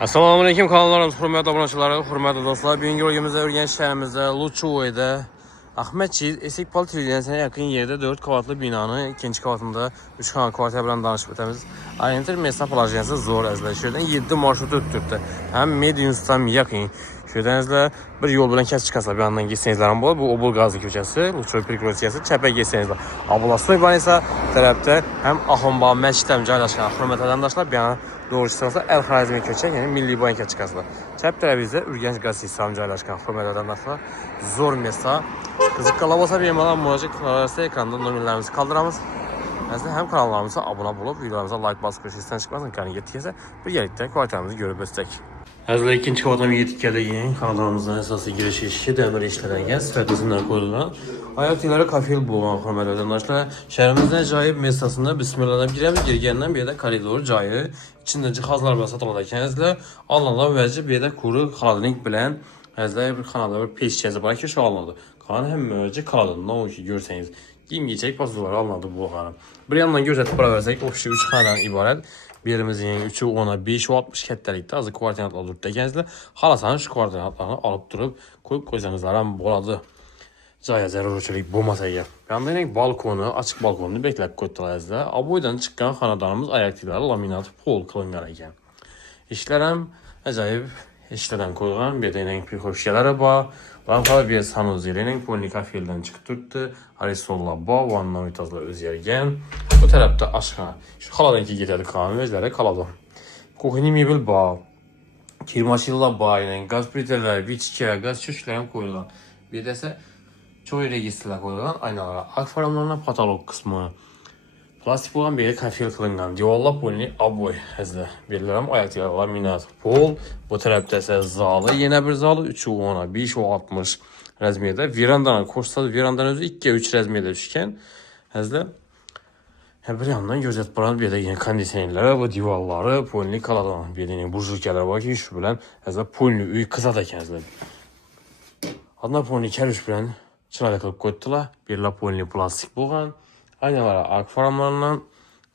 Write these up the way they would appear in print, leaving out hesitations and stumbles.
Assalamualaikum kanallarımız, hürmetli abunəçiləri, hürmetli dostlar. Bugünkü bölgemizdə Ürgənc şəhərimizdə Luçovoy'da Ahmetçiyiz Esikpal Tüyliyəsinə yakın yerdə 4 kvadrantlı binanın ikinci kvatında 3 xana kvartira bilan danışıb ötəmiz. Orientir Mesaf Ajansı zor əzlə. Şuradan 7 marşrut ötdürdü. Həm Mediums'tan yakın. Şuradan əzlə bir yol bilan kəs çıxasa bir yandan getsənizlərin bu. Bu Obul Qazı köçəsi, Luçovoy Pirkrosiyası, çəpə getsənizlər. Abulastoy var isə tərəfdə həm Axunba məscidəm caylaşqan hörmətli vətəndaşlar bir yana doğru çıxarsa El-Xarazmi köçək, yəni Milli Banka çıxasılar. Çəp tərəfimizdə Ürgənc qaz sistemi caylaşqan hörmətli vətəndaşlar. Zor mesa. Qızıq qalabasa bir yemadan müraciət arasında ekranda nömrələrimizi qaldıramız. Əslində həm kanallarımıza abunə olub, videolarımıza like basıb sizdən çıxmasın, qanı getdiksə bir yerlikdə kvartalımızı görüb ötəcək. Əzlə ikinci kvartalım yedik yeni kanallarımızdan əsası giriş eşiki dəmir işlənən sifətəsindən qoyulan ayaq dinləri kafel bulan hörmətli vətəndaşlar. Şəhərimizin əcaib mesasında bismillah girəmiz, girgəndən bir də koridor cayı içində cihazlar və satılarkən əzlə alınan vəzi bir də kuru xaladnik bilən əzlə bir xanada bir peş cəzi var ki, şu alındı. Qanı həm müəccə kaladından o ki görsəniz. Giyim giyəcək pazuları alındı bu xanı. Bir yandan gözətib bura versək, ofisi 3 xanadan ibarət. Birimizin 3'ü 10'a 5 ve 60 kettelikte azı kvartinatla durup degenzle halasanın şu kvartinatlarını alıp durup koyup koysanızlara boladı. Caya zərurçilik bu masaya. Yandan balkonu, açık balkonunu beklep koydular əzlə. Aboydan çıxan xanadanımız ayaktiləri laminat pol kılınlar ekan. İşlərəm acayip işlərdən koyulan bir də bir xoş şeyləri var. Lankada bir sanuziyelinin polni kafeldən çıxıb durdu. Arisolla ba, vanna ütazla öz yergən. Bu tərəfdə aşağı. Şu xaladan ki getədi kanun özləri kaladı. Kuhni mebel ba. Kirmaşilla ba ilə qaz plitələri, viçkə, qaz şüşlərin koyulan. Bir də isə çoğu registrlər koyulan aynalara, akvaryumlarına patolog qismi. Plastik olan bir kafel kılıngan. Diyorlar polni aboy əzlə. Verilirəm ayaqları laminat pol. Bu tərəfdə isə zalı, yenə bir zalı 3'ü 10'a 5 ve 60 rəzmiyyədə. Verandanın koşsa verandanın özü 2'ye 3 rəzmiyyədə düşkən əzlə. Bir yandan gözət buranın bir də yeni kondisionerləri, bu divarları polni kaladan bir də burjukələr var ki, şu bilən əzlə polni üy qısa da kəzlə. Adına polni kərüş bilən çırayla qılıb qoydular. Bir la polni plastik boğan. Aynalara akvaryumlarla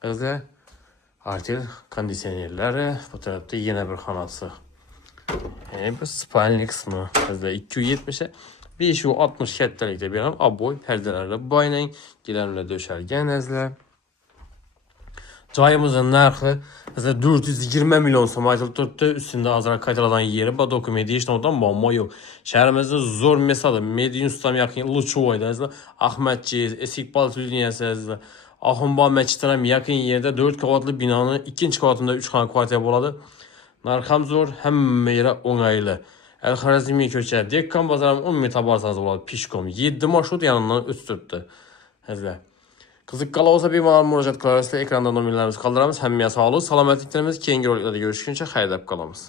əzlə artel kondisionerləri. Bu tərəfdə yenə bir xanası. Bir spalni qismi əzlə 270'e 560 kətləlikdə bir aboy pərdələrlə bayla gilərlə döşərgən əzlə. Cayımızın narxı 420 milyon som aytılıb durdu. Üstündə Azərbaycan qaydalardan yeri, bu dokumenti heç nədən mamma yox. Şəhərimizdə zor mesadır. Mediums'tan yaxın Luçovoy'da Ahmetçiyiz, Esikpal Tüyliyəsi əzlə. Axunba məscidinə yaxın yerdə 4 kvadrantlı binanın ikinci kvatında 3 xana kvartira boladı. Narxam zor, həm yerə onaylı. El-Xarazmi köçə, Dekkan bazarım 10 min tabarsanız oladı pişkom. 7 marşrut yanından ötürdü. Əzlə. Qızıq qala olsa bir bana müraciət qılarsa ekranda nömrələrimizi qaldıramız. Həmmiyə sağ olun. Salamətiklərimiz keyingi roliklərdə görüşünəcə xeyirdə qalamız.